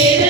Give